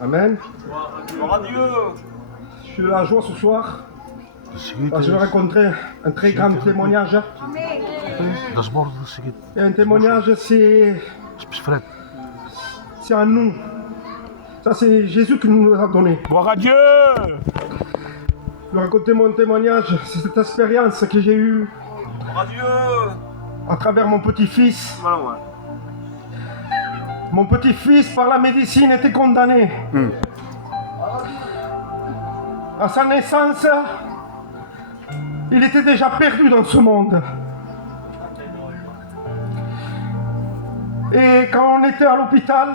Amen. Gloire à Dieu. Je suis de la joie ce soir. Parce que je vais rencontrer un très grand témoignage. Et un témoignage, c'est en nous. Ça, c'est Jésus qui nous l'a donné. Gloire à Dieu. Je vais raconter mon témoignage, c'est cette expérience que j'ai eue Gloire à Dieu. à travers mon petit-fils. Voilà, ouais. Mon petit-fils, par la médecine, était condamné. À sa naissance, il était déjà perdu dans ce monde. Et quand on était à l'hôpital,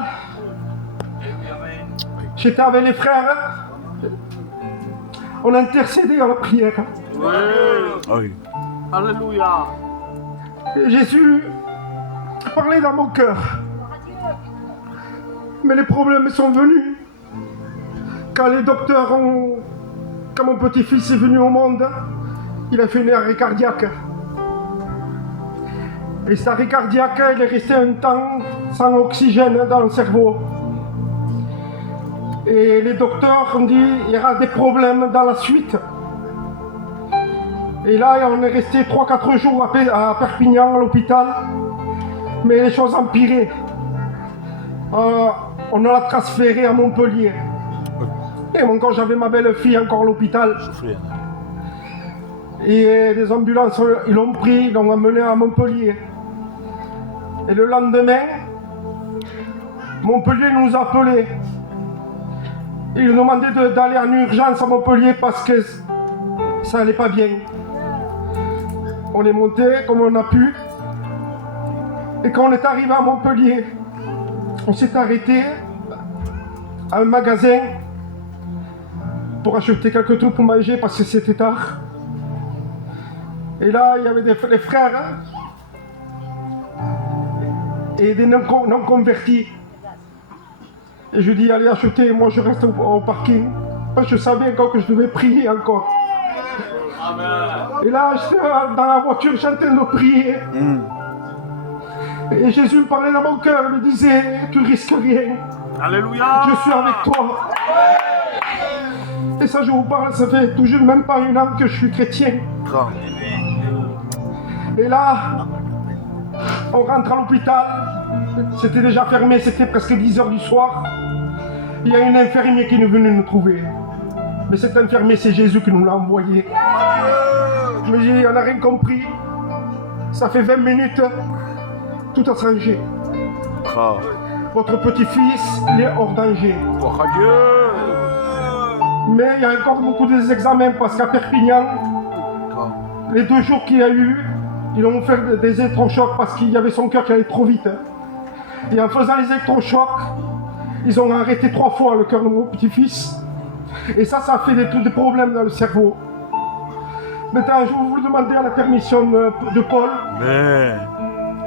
j'étais avec les frères, on intercédait à la prière. Oui. Alléluia. Et Jésus parlait dans mon cœur. Mais les problèmes sont venus. Quand les docteurs ont... Quand mon petit-fils est venu au monde, il a fait une arrêt cardiaque. Et cet arrêt cardiaque, il est resté un temps sans oxygène dans le cerveau. Et les docteurs ont dit qu'il y aura des problèmes dans la suite. Et là, on est resté 3-4 jours à Perpignan, à l'hôpital. Mais les choses empiraient. On l'a transféré à Montpellier. Et quand j'avais ma belle-fille encore à l'hôpital. Et les ambulances, ils l'ont pris, ils l'ont amené à Montpellier. Et le lendemain, Montpellier nous a appelés. Ils nous demandaient d'aller en urgence à Montpellier parce que ça allait pas bien. On est monté comme on a pu. Et quand on est arrivé à Montpellier, on s'est arrêté à un magasin pour acheter quelques trucs pour manger parce que c'était tard. Et là, il y avait des frères et des non-convertis. Et je dis, allez acheter, moi je reste au parking. Parce que je savais encore que je devais prier encore. Et là, j'étais dans la voiture, j'étais en train de prier. Et Jésus me parlait dans mon cœur, il me disait, tu risques rien. Alléluia. Je suis avec toi. Et ça, je vous parle, ça fait toujours même pas 1 an que je suis chrétien. Et là, on rentre à l'hôpital. C'était déjà fermé, c'était presque 10h du soir. Il y a une infirmière qui est venue nous trouver. Mais cet infirmier, c'est Jésus qui nous l'a envoyé. Je me dis, on n'a rien compris. Ça fait 20 minutes, tout a changé. Votre petit-fils, il est hors danger. Gloire à Dieu. Mais il y a encore beaucoup d'examens parce qu'à Perpignan, les 2 jours qu'il y a eu, ils ont fait des électrochocs parce qu'il y avait son cœur qui allait trop vite. Et en faisant les électrochocs, ils ont arrêté 3 fois le cœur de mon petit-fils. Et ça a fait des problèmes dans le cerveau. Maintenant, je vais vous demander à la permission de Paul.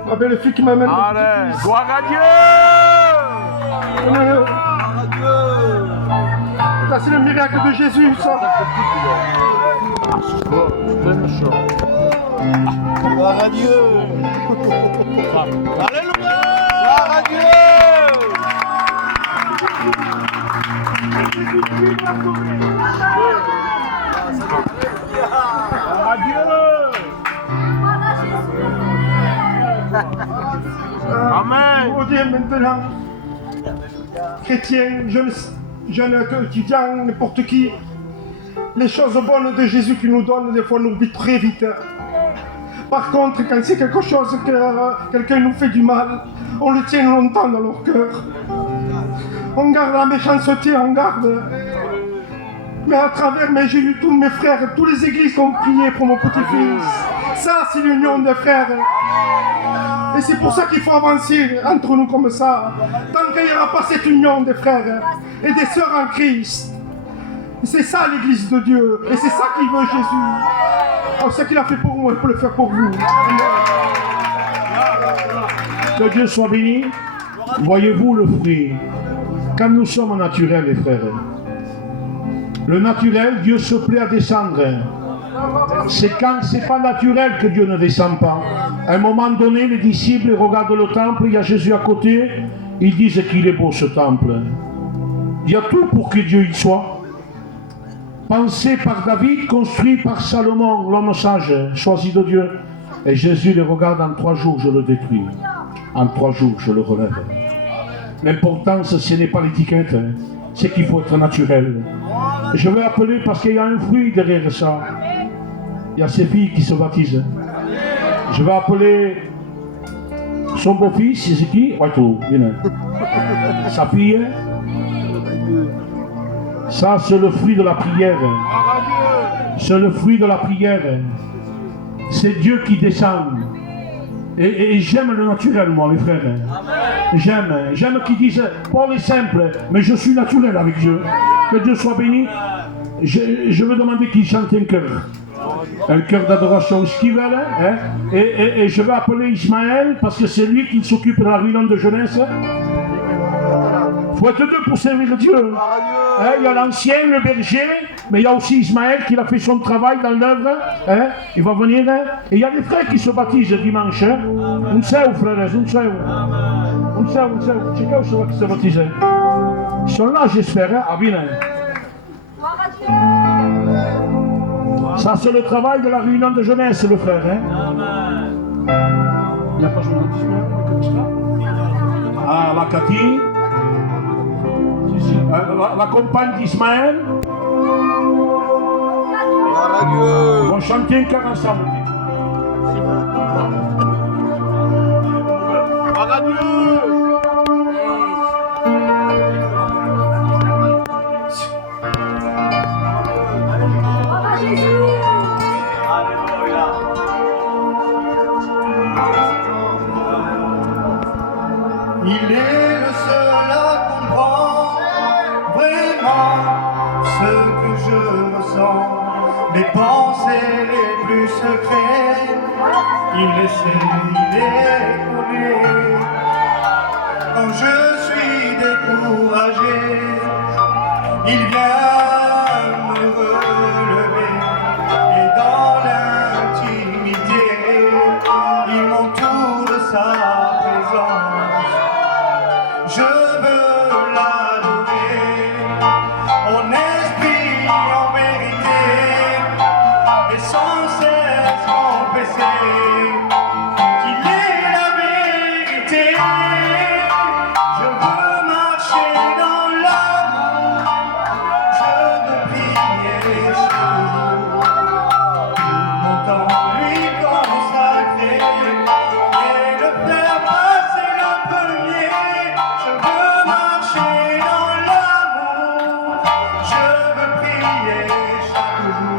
La belle fille qui m'amène. Allez, gloire à Dieu. Ça, c'est le miracle de Jésus, ça. Gloire à Dieu. Alléluia. Gloire à Dieu. Gloire à Dieu. Amen. On dit maintenant, chrétien, jeune étudiant, n'importe qui, les choses bonnes de Jésus qu'il nous donne, des fois on oublie très vite. Par contre, quand c'est quelque chose que quelqu'un nous fait du mal, on le tient longtemps dans leur cœur. On garde la méchanceté, on garde. Mais à travers j'ai eu tous mes frères, toutes les églises qui ont prié pour mon petit-fils. Ça, c'est l'union des frères. Et c'est pour ça qu'il faut avancer entre nous comme ça. Tant qu'il n'y aura pas cette union des frères et des sœurs en Christ. C'est ça l'église de Dieu. Et c'est ça qu'il veut Jésus. Alors, ce qu'il a fait pour moi, il peut le faire pour vous. Que Dieu soit béni. Voyez-vous le fruit. Quand nous sommes naturels, les frères. Le naturel, Dieu se plaît à descendre. C'est quand c'est pas naturel que Dieu ne descend pas. À un moment donné, les disciples regardent le temple, il y a Jésus à côté. Ils disent qu'il est beau ce temple. Il y a tout pour que Dieu y soit. Pensé par David, construit par Salomon, l'homme sage, choisi de Dieu. Et Jésus le regarde, en 3 jours, je le détruis. En 3 jours, je le relève. L'importance, ce n'est pas l'étiquette, hein. C'est qu'il faut être naturel. Je vais appeler parce qu'il y a un fruit derrière ça. Il y a ces filles qui se baptisent. Je vais appeler son beau-fils, c'est qui? Sa fille. Ça, c'est le fruit de la prière. C'est le fruit de la prière. C'est Dieu qui descend. Et j'aime le naturel, moi, les frères. J'aime qu'ils disent, Paul est simple, mais je suis naturel avec Dieu. Que Dieu soit béni. Je veux demander qu'ils chantent un chœur. Un chœur d'adoration, ce qu'ils veulent. Hein? Et je vais appeler Ismaël, parce que c'est lui qui s'occupe de la réunion de jeunesse. Il faut être deux pour servir Dieu. Hein? Il y a l'ancien, le berger, mais il y a aussi Ismaël qui a fait son travail dans l'œuvre. Hein? Il va venir. Hein? Et il y a des frères qui se baptisent dimanche. Hein? On sait où, frères, on sait où. On sait où. C'est quand ceux qui se baptisent? Ils sont là, j'espère. Hein? Ah bien. Ça, c'est le travail de la réunion de jeunesse, le frère. Hein? Il n'y a pas Ah, la Cathy. La compagne d'Ismaël. Ils vont chanter un chœur ensemble. Il est le seul à comprendre vraiment ce que je ressens, mes pensées les plus secrètes. Il les sait, il les connaît. Quand je suis découragé, il vient me relever. Et dans l'intimité, il m'entoure de sa présence. Je veux l'adorer, en esprit, en vérité, et sans cesse confesser qu'il est la vérité. Je veux marcher dans l'amour, je veux prier chaque jour, mon temps lui consacrer et le faire passer le premier. Je veux marcher dans l'amour, je veux prier chaque jour.